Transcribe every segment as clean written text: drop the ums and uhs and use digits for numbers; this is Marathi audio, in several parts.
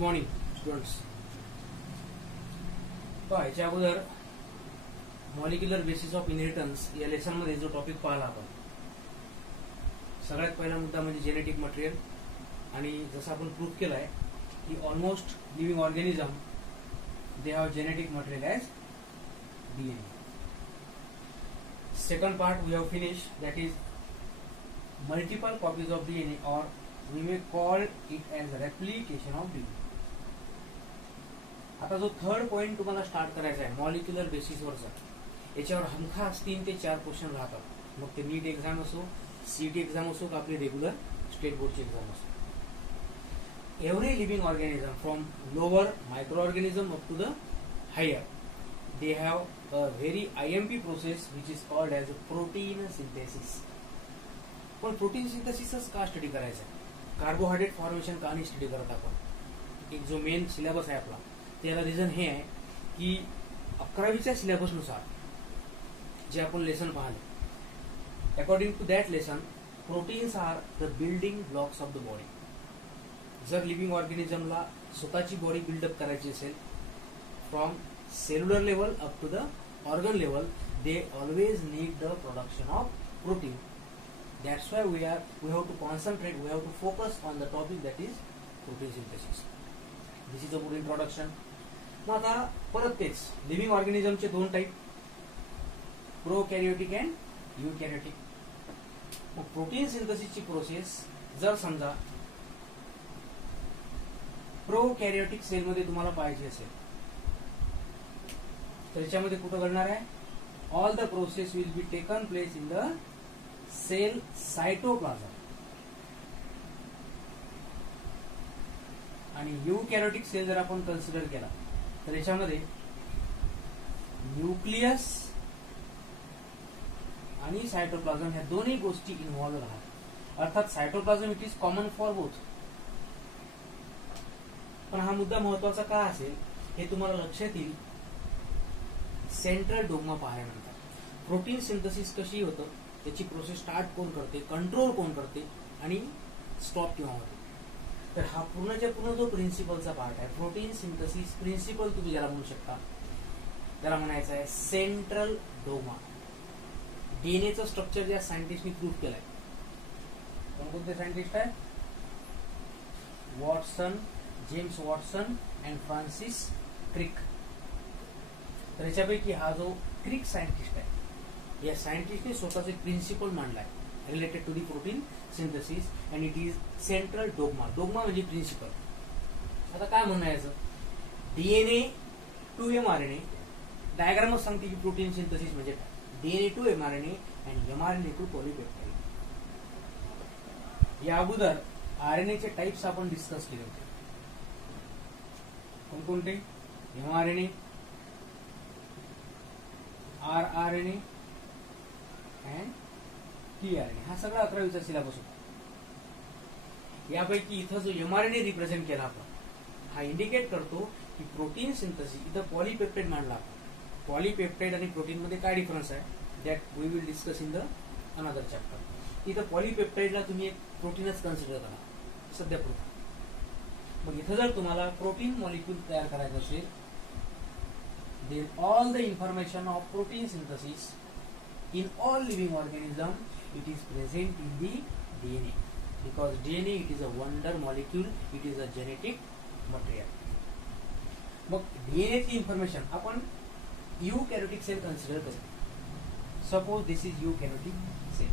Morning students. ह्याच्या अगोदर मॉलिक्युलर बेसिस ऑफ इनहेरिटन्स या लेसन मध्ये जो टॉपिक पाहिला आपण, सगळ्यात पहिला मुद्दा म्हणजे जेनेटिक मटेरियल. आणि जसं आपण प्रूव्ह केलाय की almost living organism they have genetic material as DNA. Second part we have finished, that is multiple copies of DNA, or we may call it as replication of DNA. आता जो थर्ड पॉइंट तुम्हाला स्टार्ट करायचा आहे मॉलिक्युलर बेसिसवरचा, याच्यावर हमखास 3 ते 4 क्वेश्चन राहतात. मग ते नीट एक्झाम असो, सीईटी एक्झाम असो, का आपली रेग्युलर स्टेट बोर्डची एक्झाम असो. Every living organism from lower micro organism up to the higher, they have a very IMP process which is called as protein synthesis. पण प्रोटीन सिंथेसिसच का स्टडी करायचं आहे, कार्बोहायड्रेट फॉर्मेशन का नाही स्टडी करत आपण, एक जो मेन सिलेबस आहे आपला, त्याला रिझन हे आहे की 11वीच्या सिलेबसनुसार जे आपण लेसन पाहिले, according to that lesson proteins are the building blocks of the body. जर लिव्हिंग ऑर्गॅनिझमला स्वतःची बॉडी बिल्डअप करायची असेल from cellular level up to the organ level, they always need the production of protein. That's why we have to concentrate, we have to focus on the topic that is protein synthesis. This is the good introduction. मग आता परत तेच लिव्हिंग ऑर्गॅनिझमचे 2 टाईप, प्रोकॅरियोटिक अँड युकॅरियोटिक. मग प्रोटीन सिंथेसिसची प्रोसेस जर समजा प्रोकॅरियोटिक सेलमध्ये तुम्हाला पाहिजे असेल तर याच्यामध्ये कुठं घडणार आहे, all the process will be taken place in the cell cytoplasm. आणि युकॅरियोटिक सेल जर आपण कन्सिडर केला तर याच्यामध्ये न्यूक्लियस आणि सायटोप्लाझम ह्या दोन्ही गोष्टी इन्व्हॉल्व राहतात. अर्थात cytoplasm it is common for both. पण हा मुद्दा महत्वाचा का असेल हे तुम्हाला लक्षात येईल सेंट्रल डोग्मा पाहिल्यानंतर. प्रोटीन सिंथेसिस कशी होतं, त्याची प्रोसेस स्टार्ट कोण करते, कंट्रोल कोण करते आणि स्टॉप केव्हा होते, तर हा पूर्णच्या पूर्ण जो प्रिन्सिपलचा पार्ट आहे प्रोटीन सिंथेसिस प्रिन्सिपल तुम्ही ज्याला म्हणू शकता, त्याला म्हणायचं आहे सेंट्रल डोग्मा. डीएनएचं स्ट्रक्चर ज्या सायंटिस्टनी प्रूव्ह केलंय, कोणकोणते सायंटिस्ट आहे, Watson, James Watson and Francis क्रिक. तर याच्यापैकी हा जो क्रिक सायंटिस्ट आहे, या सायंटिस्टने स्वतःचा एक प्रिन्सिपल मांडलाय related to the protein synthesis and it is central dogma. Dogma म्हणजे प्रिन्सिपल. आता काय म्हणायचं, डीएनए टू एमआरएनए डायग्रामच सांगते की प्रोटीन सिंथेसिस म्हणजे काय. DNA to mRNA and mRNA to polypeptide. या अगोदर आरएनएचे टाइप्स आपण डिस्कस केले होते. कोणकोणते, एमआरएनए, आरआरएनए अँड टीआरएनए. हा सगळा 11वीचा सिलेबस होता. यापैकी इथं जो एमआरएनए रिप्रेझेंट केला आपण, हा इंडिकेट करतो की प्रोटीन सिंथेसिस इथं पॉलिपेप्टाइड मांडला आपण. पॉलिपेप्टाइड आणि प्रोटीन मध्ये काय डिफरन्स आहे, that we will discuss in the another chapter. इथं पॉलिपेप्टाइडला तुम्ही एक प्रोटीनच कन्सिडर करा सध्या पुरता. मग इथं जर तुम्हाला प्रोटीन मॉलिक्यूल तयार करायचं असेल, then all the information of protein synthesis in all living organism it is present in the DNA, because DNA it is a wonder molecule, it is a genetic material. मग DNA ची इन्फॉर्मेशन आपण यूकॅरियोटिक सेल कन्सिडर करू. Suppose this is eukaryotic cell.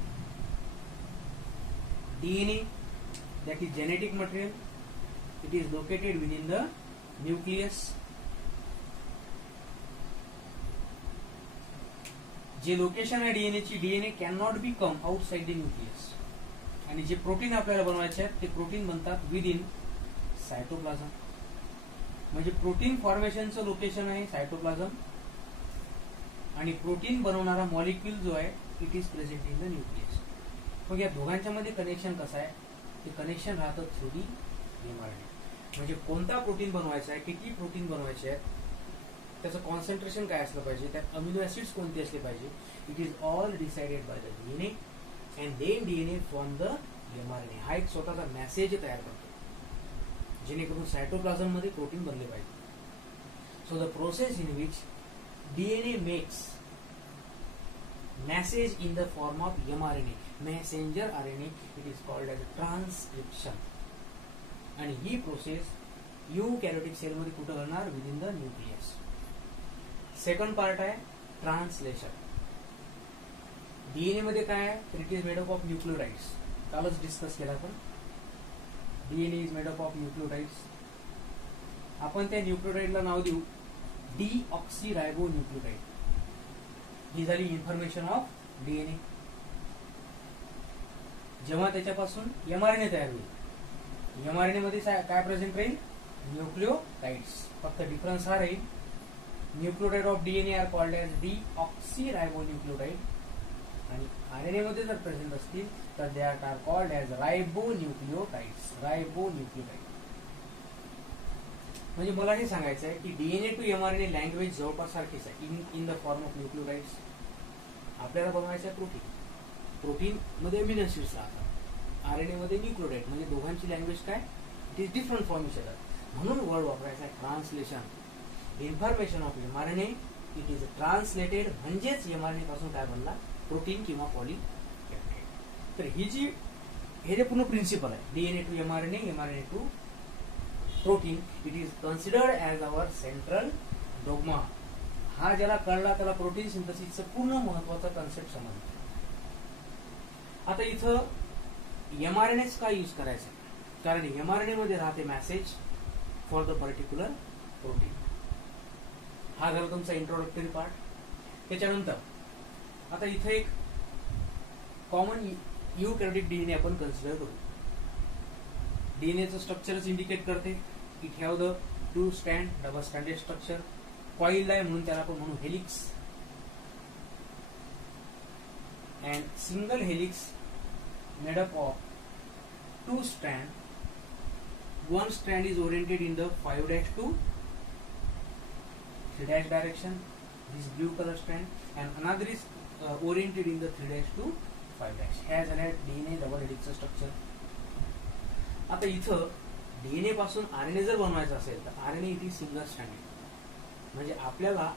DNA that is genetic material, it is located within the nucleus. जे लोकेशन आहे डीएनएची, DNA can not be come outside the nucleus. आणि जे प्रोटीन आपल्याला बनवायचे आहेत ते प्रोटीन बनतात विद इन सायटोप्लाझम. म्हणजे प्रोटीन फॉर्मेशनचं लोकेशन आहे सायटोप्लाझम आणि प्रोटीन बनवणारा मॉलिक्यूल जो आहे it is present in the nucleus. मग या दोघांच्या मध्ये कनेक्शन कसं आहे, ते कनेक्शन राहतं थ्रू दी एमआरएनए. म्हणजे कोणता प्रोटीन बनवायचा आहे, किती प्रोटीन बनवायचे आहेत, त्याचं कॉन्सन्ट्रेशन काय असलं पाहिजे, त्यात अमिनो ऍसिड्स कोणते असले पाहिजे, it is all decided by the DNA and then DNA from the mRNA. हा एक स्वतःचा मेसेज तयार करतो. जेणेकरून सायटोप्लाझम मध्ये प्रोटीन बनले पाहिजे. So the process in which DNA makes message in the form of mRNA, messenger RNA, it is called as transcription. आणि ही प्रोसेस यूकॅरियोटिक सेल मध्ये कुठे घडणार? Within the nucleus. Second part आहे ट्रान्सलेशन. डीएनए मध्ये काय आहे? तर it is made up of nucleotides. कालच डिस्कस केला आपण. DNA is made up of nucleotides. आपण त्या न्यूक्लियोटाइडला नाव देऊ डीऑक्सीरायबो न्यूक्लियोटाइड. ही झाली इन्फॉर्मेशन ऑफ डीएनए. जेव्हा त्याच्यापासून एमआरएनए तयार होईल, एमआरएनए मध्ये काय प्रेझेंट राहील? न्यूक्लियोटाइड्स. फक्त डिफरन्स हा राहील. Nucleotide of DNA are called as deoxyribo nucleotide आणि आरएनए मध्ये जर प्रेझेंट असतील तर they are called as ribo nucleotides. Ribo nucleotide. म्हणजे मला हे सांगायचं आहे की डीएनए टू एमआरएनए लँग्वेज जवळपास सारखीच आहे in the form of nucleotides. आपल्याला बनवायचं आहे प्रोटीन. प्रोटीन मध्ये अमिनो ऍसिड्स राहतात, आरएनए मध्ये न्यूक्लियोटाइड. म्हणजे दोघांची लँग्वेज काय? इट इज डिफरंट फॉर्म येतात. म्हणून वर्ड वापरायचा आहे translation. Information of mRNA it is translated. म्हणजेच एमआरएनए पासून काय बनला? प्रोटीन किंवा पॉलीपेप्टाइड. तर हे जे पूर्ण प्रिन्सिपल आहे DNA to mRNA, mRNA to protein, it is considered as our central dogma. हा ज्याला कळला त्याला प्रोटीन सिंथसिसचा पूर्ण महत्वाचा कन्सेप्ट समजला. आता इथं एमआरएनएच का यूज करायचं? कारण एमआरएनए मध्ये राहते message for the particular protein. हा झाला तुमचा इंट्रोडक्टरी पार्ट. त्याच्यानंतर आता इथं एक कॉमन यूकॅरियोटिक डीएनए आपण कन्सिडर करू. डीएनएचं स्ट्रक्चरच इंडिकेट करते. It have the two stand, double स्टँडेड स्ट्रक्चर. कॉइल आहे म्हणून त्याला आपण म्हणू helix. And single helix made up of two strand. One strand is oriented in the 5' to 3' direction, this blue color strand, and another is oriented in the 3' to 5'. has an DNA double helix structure. आता इथं डीएनए पासून आरएनए जर बनवायचा असेल तर RNA it is single stranded. म्हणजे आपल्याला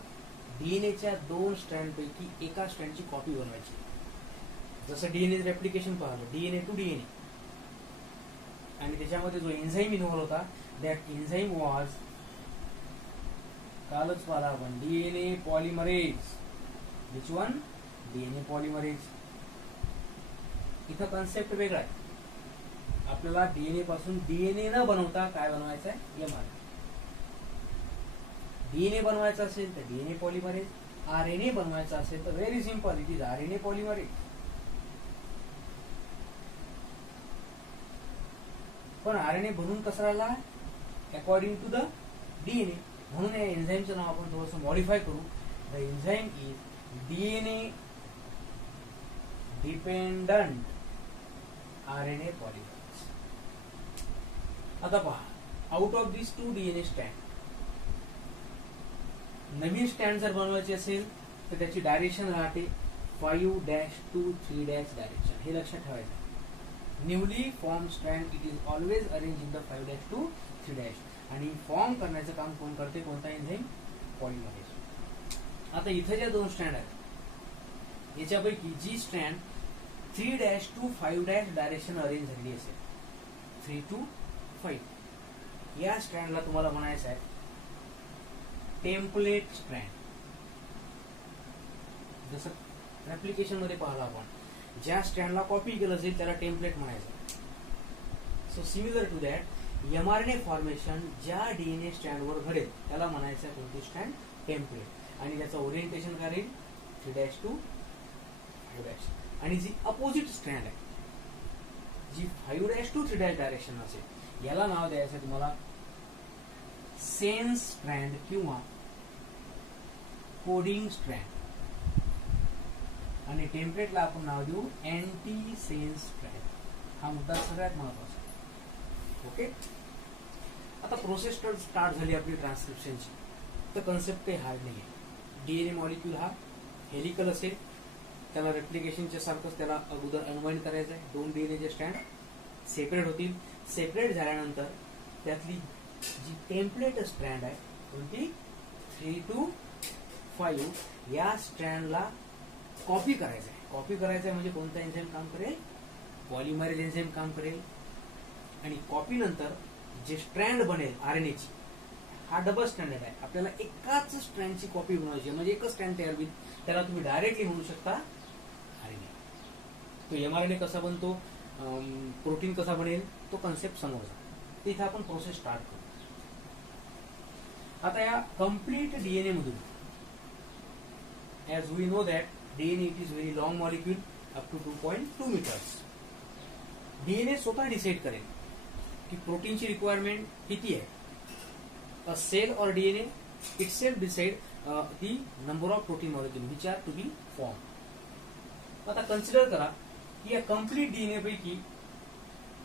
डीएनएच्या 2 स्ट्रँड पैकी एका स्ट्रँडची कॉपी बनवायची. जसं डीएनए रेप्लिकेशन पाहिलं डीएनए टू डीएनए, आणि त्याच्यामध्ये जो एन्झाईम इन्व्हॉल्व होता दॅट एन्झाईम वॉज कालच पाहिला आपण DNA polymerase. Which one? DNA polymerase. इथं कन्सेप्ट वेगळा आहे. आपल्याला डीएनए पासून डीएनए न बनवता काय बनवायचं आहे? एमआरएनए. डीएनए बनवायचा असेल तर डीएनए पॉलिमरेज. आरएनए बनवायचा असेल तर very simple, it is RNA polymerase. पण आरएनए बनून कसा राहिला? According to the DNA. म्हणून या एन्झाईमचं नाव आपण थोडंसं मॉडिफाय करू. The enzyme is DNA dependent RNA polymerase. आता पहा, out of this 2 DNA stand नवीन स्टँड जर बनवायचे असेल तर त्याची डायरेक्शन राहते 5' to 3' डायरेक्शन. हे लक्षात ठेवायचं. Newly form strand it is always arrange in the 5' to 3'. आणि फॉर्म करण्याचं काम कोण करते? कोणता एन्झाईम? पॉलिमरेज. आता इथे ज्या 2 स्टँड आहेत याच्यापैकी जी स्ट्रँड 3' to 5' डायरेक्शन अरेंज झालेली असेल, 3 to 5, या स्ट्रँडला तुम्हाला म्हणायचं आहे टेम्पलेट स्ट्रँड. जसं ऍप्लिकेशन मध्ये पाहिलं आपण, ज्या स्ट्रँडला कॉपी केलं जाईल त्याला टेम्पलेट म्हणायचं. So similar to that mRNA formation ज्या डीएनए स्ट्रँडवर घडेल त्याला म्हणायचं आहे कोणती स्ट्रँड? टेम्पलेट. आणि त्याचं ओरिएंटेशन काय राहील? 3' to 5'. आणि जी अपोजिट स्ट्रँड आहे जी 5' to 3' डायरेक्शन असेल याला नाव द्यायचं तुम्हाला सेन्स स्ट्रँड किंवा कोडिंग स्ट्रँड. आणि टेम्पलेटला आपण नाव देऊ अँटी सेन्स स्ट्रँड. हा मुद्दा सगळ्यात महत्वाचा. ओके. आता प्रोसेस स्टार्ट झाली आपली ट्रान्सक्रिप्शनची. तर कन्सेप्ट काही हार्ड नाही आहे. डीएनए मॉलिक्यूल हा हेलिकल असेल, त्याला रेप्लिकेशनच्या सारखंच त्याला अगोदर अनवाइंड करायचं आहे. 2 डीएनएचे स्टँड सेपरेट होतील. सेपरेट झाल्यानंतर त्यातली जी टेम्पलेट स्ट्रँड आहे कोणती 3 to 5 या स्ट्रँडला कॉपी करायचं आहे. कॉपी करायचं आहे म्हणजे कोणता एन्झाईम काम करेल? पॉलिमरेज एन्झाईम काम करेल. आणि कॉपी नंतर जे स्ट्रँड बनेल आरएनएची, हा डबल स्टँडर्ड आहे. आपल्याला एकाच स्ट्रँडची कॉपी बनवायची आहे म्हणजे एकच स्ट्रँड तयार होईल. त्याला तुम्ही डायरेक्टली म्हणू शकता आरएनए. तो एमआरएनए कसा बनतो, प्रोटीन कसा बनेल, तो कन्सेप्ट समोरचा. तिथे आपण प्रोसेस स्टार्ट करू. आता या कम्प्लीट डीएनए मधून, as we know that DNA it is very long molecule up to 2.2 metres. DNA स्वतः डिसाइड करेल की प्रोटीनची रिक्वायरमेंट किती आहे. अ सेल और DNA itself decide the number of protein molecule which are to be formed. आता कन्सिडर करा की या कम्प्लीट डीएनए पैकी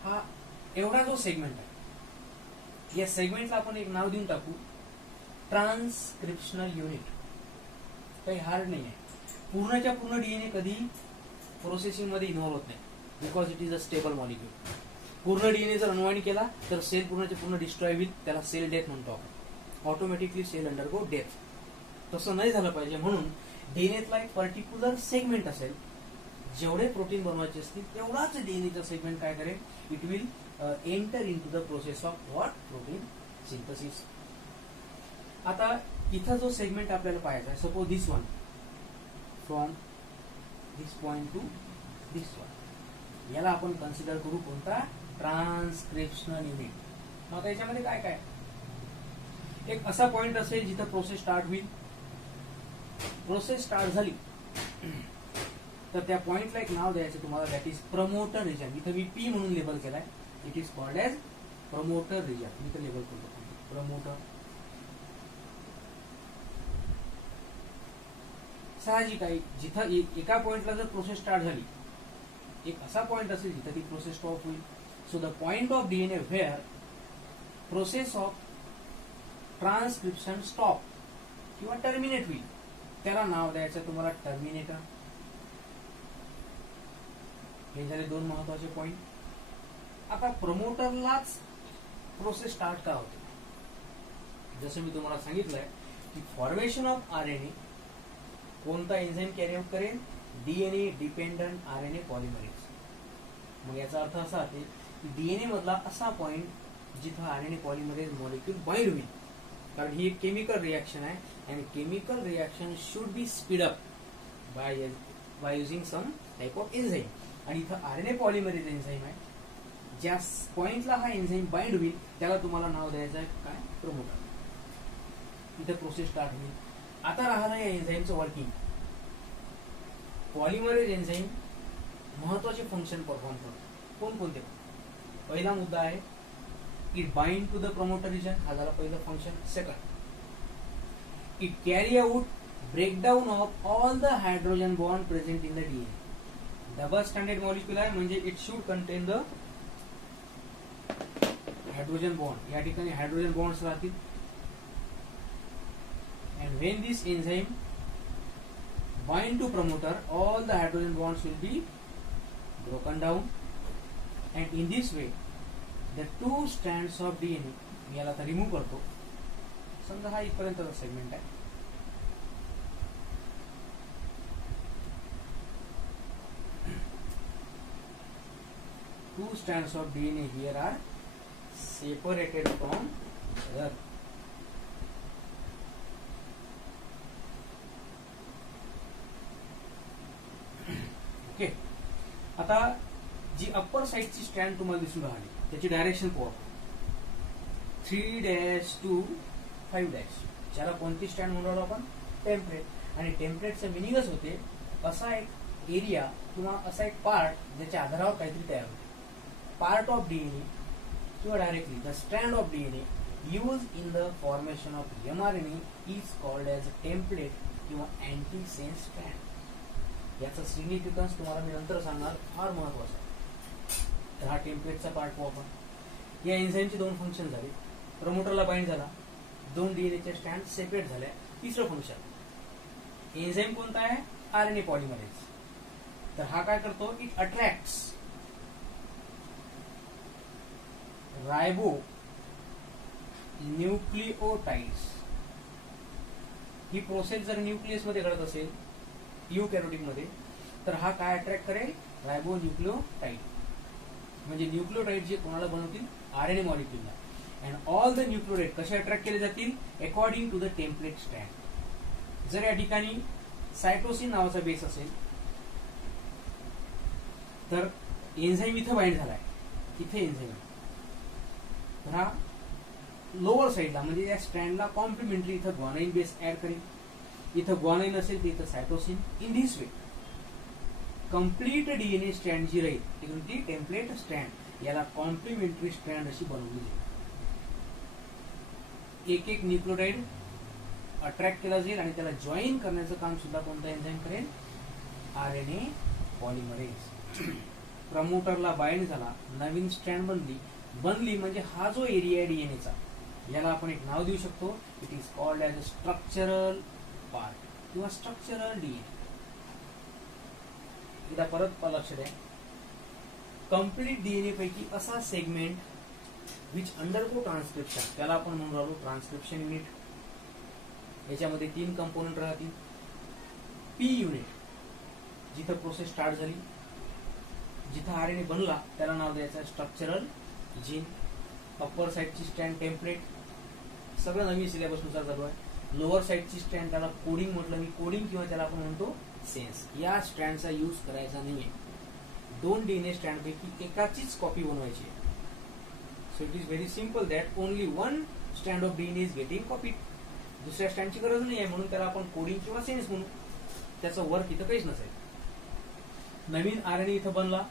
हा एवढा जो सेगमेंट आहे, या सेगमेंटला आपण एक नाव देऊन टाकू ट्रान्सक्रिप्शनल युनिट. काही हार्ड नाही आहे. पूर्णच्या पूर्ण डीएनए कधी प्रोसेसिंग मध्ये इन्व्हॉल्व होत नाही, because it is a stable molecule. पूर्ण डीएनए जर अनवाइंड केला तर सेल पूर्णच्या पूर्ण डिस्ट्रॉय होईल. त्याला सेल डेथ म्हणतो आपण. Automatically cell undergo death. तसं नाही झालं पाहिजे म्हणून डीएनएतला एक पर्टिक्युलर सेगमेंट असेल. जेवढे प्रोटीन बनवायचे असतील तेवढाच डीएनएचा सेगमेंट काय करेल, it will enter in to the process of what protein synthesis. आता इथं जो सेगमेंट आपल्याला पाहायचा आहे, suppose this one from this point to this one, याला आपण कन्सिडर करू कोणता, ट्रान्सक्रिप्शनल युनिट. मग याच्यामध्ये काय काय, एक असा पॉइंट असेल जिथं प्रोसेस स्टार्ट होईल. प्रोसेस स्टार्ट झाली तर त्या पॉइंटला एक नाव द्यायचं तुम्हाला, दॅट इज प्रमोटर रिजन. इथं मी पी म्हणून लेबल केलाय. It is called as promoter region. मी तर लेबल करतो प्रमोटर. साहजिक आहे, जिथं एका पॉइंटला जर प्रोसेस स्टार्ट झाली, एक असा पॉइंट असेल जिथं ती प्रोसेस स्टॉप होईल. So the point of DNA where process of transcription stop किंवा टर्मिनेट होईल, त्याला नाव द्यायचं तुम्हाला टर्मिनेटर. हे झाले दोन महत्वाचे पॉइंट. आता प्रमोटरलाच प्रोसेस स्टार्ट का होते, जसं मी तुम्हाला सांगितलंय की फॉर्मेशन ऑफ आरएनए कोणता एन्झाईम कॅरी आउट करेल, डीएनए डिपेंडंट आरएनए पॉलिमरेज. मग याचा अर्थ असा आहे की डीएनए मधला असा पॉइंट जिथं आरएनए पॉलिमरेज मॉलिक्यूल बाइंड होईल. कारण ही एक केमिकल रिएक्शन आहे and chemical reaction should be speed up by using some type of enzyme. आणि इथं आरएनए पॉलिमरेज एन्झाईम आहे. ज्या पॉइंटला हा एन्झाईम बाइंड होईल त्याला तुम्हाला नाव द्यायचं आहे काय, प्रमोटर. इथं प्रोसेस स्टार्ट होईल. आता राहिलं या एन्झाईमचं वर्किंग. पॉलिमरेज एन्झाईम महत्वाचे फंक्शन परफॉर्म करतो. कोणकोणते? पहिला मुद्दा आहे it bind to the promoter region. हा झाला पहिलं function. Second, it carry out breakdown of all the hydrogen bond present in the DNA. Double standard molecule आहे म्हणजे it should contain the hydrogen bond. या ठिकाणी हायड्रोजन बॉन्ड्स राहतील. And when this enzyme bind to promoter, all the hydrogen bonds will be broken down, and in this way, the two strands of DNA, मी याला आता रिमूव्ह करतो. समजा हा इथपर्यंतचा सेगमेंट आहे. Two strands of DNA here are separated from each other. Okay. आता जी अप्पर साइडची स्ट्रँड तुम्हाला दिसून राहिली त्याची डायरेक्शन पाहू. 3' to 5'. ज्याला कोणती स्ट्रँड म्हणून आपण, टेम्पलेट. आणि टेम्पलेटचं मिनिंगच होते असा एक एरिया किंवा असा एक पार्ट ज्याच्या आधारावर काहीतरी तयार होते. पार्ट ऑफ डीएनए किंवा directly the strand of DNA use in the formation of mRNA is called as template किंवा अँटीसेन्स स्ट्रँड. याचा सिग्निफिकन्स तुम्हाला मी नंतर सांगणार, फार महत्वाचा. तर हा टेम्पलेटचा पार्ट पाहू आपण. या एन्झाईमचे दोन फंक्शन झाले. प्रमोटरला बाइंड झाला, दोन डीएनएच्या स्ट्रँड सेपरेट झाल्या. तिसरं फंक्शन, एन्झाईम कोणता आहे, आरएनए पॉलिमरेज. तर हा काय करतो, it attracts ribo न्यूक्लिओटाइड्स. He process जर न्यूक्लियस मध्ये घडत असेल यूकॅरियोटिक मध्ये, तर हा काय अट्रॅक्ट करेल, रायबोन्यूक्लिओटाइड. म्हणजे न्यूक्लिओटाइड जे कोणाला बनवतील, आरएनए मॉलिक्यूलला. अँड ऑल द न्यूक्लिओटाइड कसे अट्रॅक्ट केले जातील, according to the template strand. जर या ठिकाणी सायटोसिन नावाचा बेस असेल तर एन्झाईम इथं बाइंड झालाय, इथे एन्झाईम, तर हा लोअर साईडला म्हणजे या स्ट्रँडला कॉम्प्लिमेंटरी इथं ग्वानाइन बेस ऍड करेल. इथं ग्वानाइन असेल तर इथं cytosine. In this way complete DNA strand जी राहील ती कोणती, टेम्पलेट स्ट्रँड, याला कॉम्प्लिमेंटरी स्ट्रँड अशी बनवली जाईल. एक एक न्यूक्लिओटाइड अट्रॅक्ट केला जाईल आणि त्याला जॉईन करण्याचं काम सुद्धा कोणता एन्झाईम करेल, आरएनए पॉलिमरेज. प्रमोटरला बाइंड झाला, नवीन स्ट्रँड बनली म्हणजे हा जो एरिया आहे डीएनएचा, याला आपण एक नाव देऊ शकतो. It is called as a structural part किंवा स्ट्रक्चरल डीएनए. एकदा परत लक्ष द्या, कंप्लीट डीएनए पैकी असा सेगमेंट विच अंडरगो ट्रान्सक्रिप्शन, त्याला आपण म्हणून राहिलो ट्रान्सक्रिप्शन युनिट. याच्यामध्ये 3 कंपोनंट राहतील. पी युनिट, जिथं प्रोसेस स्टार्ट झाली, जिथं आरएनए बनला त्याला नाव द्यायचं स्ट्रक्चरल जीन. अप्पर साईडची स्ट्रँड टेम्पलेट, सगळं नवीन सिलेबस नुसार चालू आहे. लोअर साईडची स्ट्रँड त्याला कोडिंग म्हटलं मी, कोडिंग किंवा त्याला आपण म्हणतो सेन्स. या स्ट्रँडचा यूज करायचा नाहीये. 2 डीएनए स्ट्रँड पैकी एकाचीच कॉपी बनवायची आहे. So it is very simple that only 1 strand of DNA is getting copied. दुसऱ्या स्ट्रँडची गरज नाही आहे, म्हणून त्याला आपण कोडिंग किंवा सेन्स म्हणू. त्याचं वर्क इथं काहीच नसेल. नवीन आरएनए इथं बनला,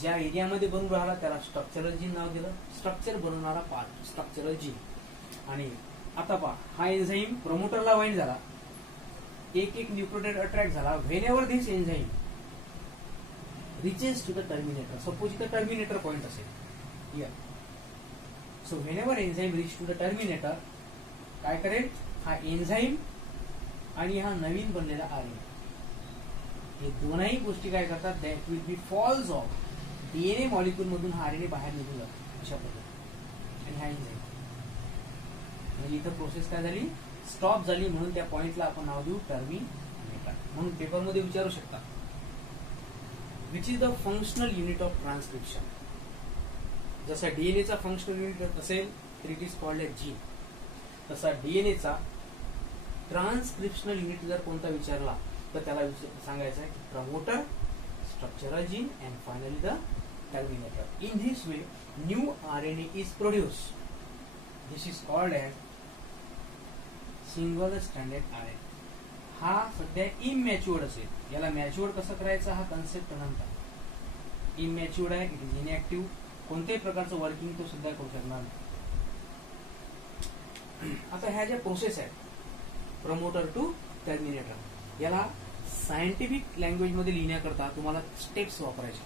ज्या एरियामध्ये बनवून राहिला त्याला स्ट्रक्चरल जीन नाव दिलं. स्ट्रक्चर बनवणारा पार्ट स्ट्रक्चरल जीन. आणि आता पहा, हा एन्झाईम प्रमोटरला बाइंड झाला, एक एक न्यूक्लिओटाइड अट्रॅक्ट झाला. Whenever this enzyme reaches to the terminator, suppose इथं टर्मिनेटर पॉइंट असेल here. So whenever enzyme reach to the terminator, काय करेल, हा एन्झाईम आणि हा नवीन बनलेला आरएनए, हे दोनही गोष्टी काय करतात, that will be falls off DNA molecule मधून हा आरएनए बाहेर निघून जातो अशा पद्धतीने. आणि हा एन्झाईम म्हणजे इथं प्रोसेस काय झाली, स्टॉप झाली. म्हणून त्या पॉइंटला आपण नाव देऊ टर्मिनेटर. म्हणून पेपरमध्ये विचारू शकता, which is the functional unit of transcription. जसा डीएनएचा फंक्शनल युनिट असेल तर it is called a gene, तसा डीएनएचा ट्रान्सक्रिप्शनल युनिट जर कोणता विचारला तर त्याला सांगायचं आहे promoter, structural gene and finally the terminator. In this way new RNA is produced. This is called as single stranded RNA. हा सध्या इमॅच्युअर्ड असेल, याला मॅच्युअर्ड कसं करायचं हा कन्सेप्ट नंतर. इमॅच्युअर्ड आहे, इट इज इनएक्टिव्ह, कोणत्याही प्रकारचं वर्किंग तो सध्या करू शकणार नाही. आता ह्या ज्या प्रोसेस आहेत प्रमोटर टू टर्मिनेटर, याला सायंटिफिक लँग्वेज मध्ये लिहिण्याकरता तुम्हाला स्टेप्स वापरायचे.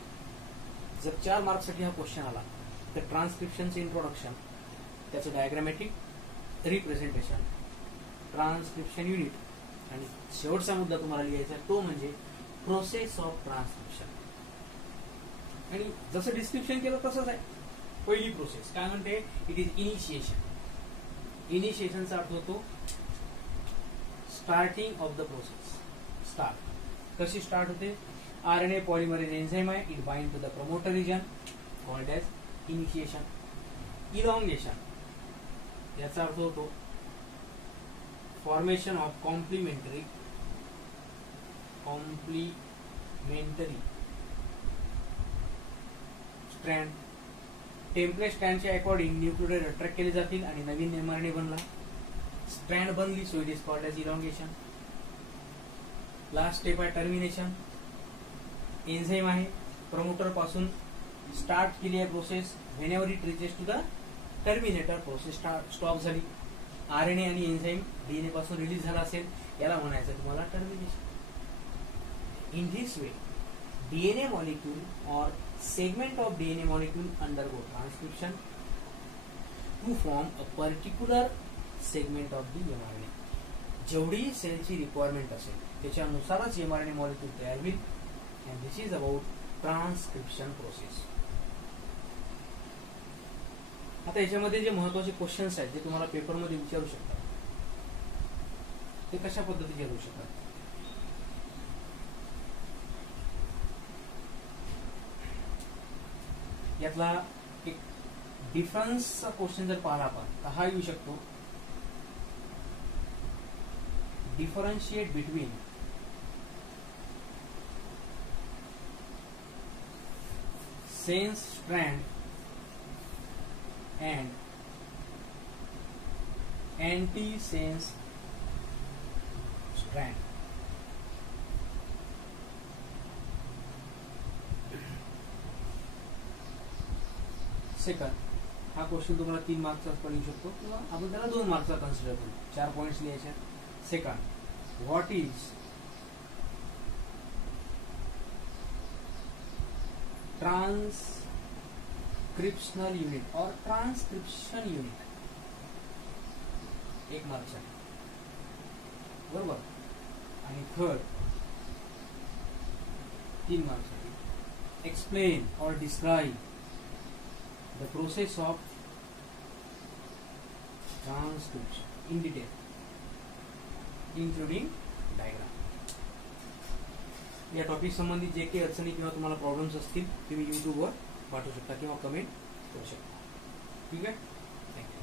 जर 4 मार्क्ससाठी हा क्वेश्चन आला तर ट्रान्सक्रिप्शनचे इंट्रोडक्शन, त्याचं डायग्रामॅटिक रिप्रेझेंटेशन, ट्रान्सक्रिप्शन युनिट आणि शेवटचा मुद्दा तुम्हाला लिहायचा तो म्हणजे प्रोसेस ऑफ ट्रान्सक्रिप्शन. आणि जसं डिस्क्रिप्शन केलं तसंच आहे. पहिली प्रोसेस काय म्हणते, इट इज इनिशिएशन. इनिशिएशनचा अर्थ होतो starting of the process. Start कशी स्टार्ट होते, आरएनए पॉलिमरेज एन्झाइम आहे, it bind to the promoter region called as initiation. Elongation याचा अर्थ होतो formation of complementary strand. Template स्ट्रँडच्या अकॉर्डिंग न्यूक्लिओटाइड अट्रॅक्ट केले जातील आणि नवीन एमआरएनए बनला, स्ट्रँड बनली, so it is called as elongation. Last step आहे टर्मिनेशन. एन्झाइम आहे, प्रमोटर पासून स्टार्ट केली आहे process, whenever it reaches to the terminator, process stop झाली. आरएनए आणि एन्झाइम डीएनए पासून रिलीज झाला असेल, याला म्हणायचं तुम्हाला termination. In this way DNA molecule और segment of DNA molecule undergo transcription to form a particular segment of the mRNA. जेवढी सेलची रिक्वायरमेंट असेल त्याच्यानुसारच mRNA मॉलिक्यूल तयार होईल. and this is about transcription process. आता याच्यामध्ये जे महत्वाचे क्वेश्चन्स आहेत जे तुम्हाला पेपरमध्ये विचारू शकतात ते कशा पद्धतीचे येऊ शकतात. यातला एक डिफरन्सचा क्वेश्चन जर पाहिला आपण तर हा येऊ शकतो. Differentiate between sense strand and anti-sense strand. Second हा क्वेश्चन तुम्हाला 3 मार्क्सचा पण येऊ शकतो किंवा आपण त्याला 2 मार्क्सचा कन्सिडर करू. 4 पॉइंट्स लिहायचे. Second, what is transcriptional unit और ट्रान्सक्रिप्शन युनिट, 1 मार्क्ससाठी बरोबर. आणि थर्ड 3 मार्क्ससाठी, एक्सप्लेन और describe the process of transcription in detail including diagram. या टॉपिक संबंधित जे काही अडचणी किंवा तुम्हाला प्रॉब्लेम्स असतील तुम्ही यूट्यूबवर पाठवू शकता किंवा कमेंट करू शकता. ठीक आहे, थँक्यू.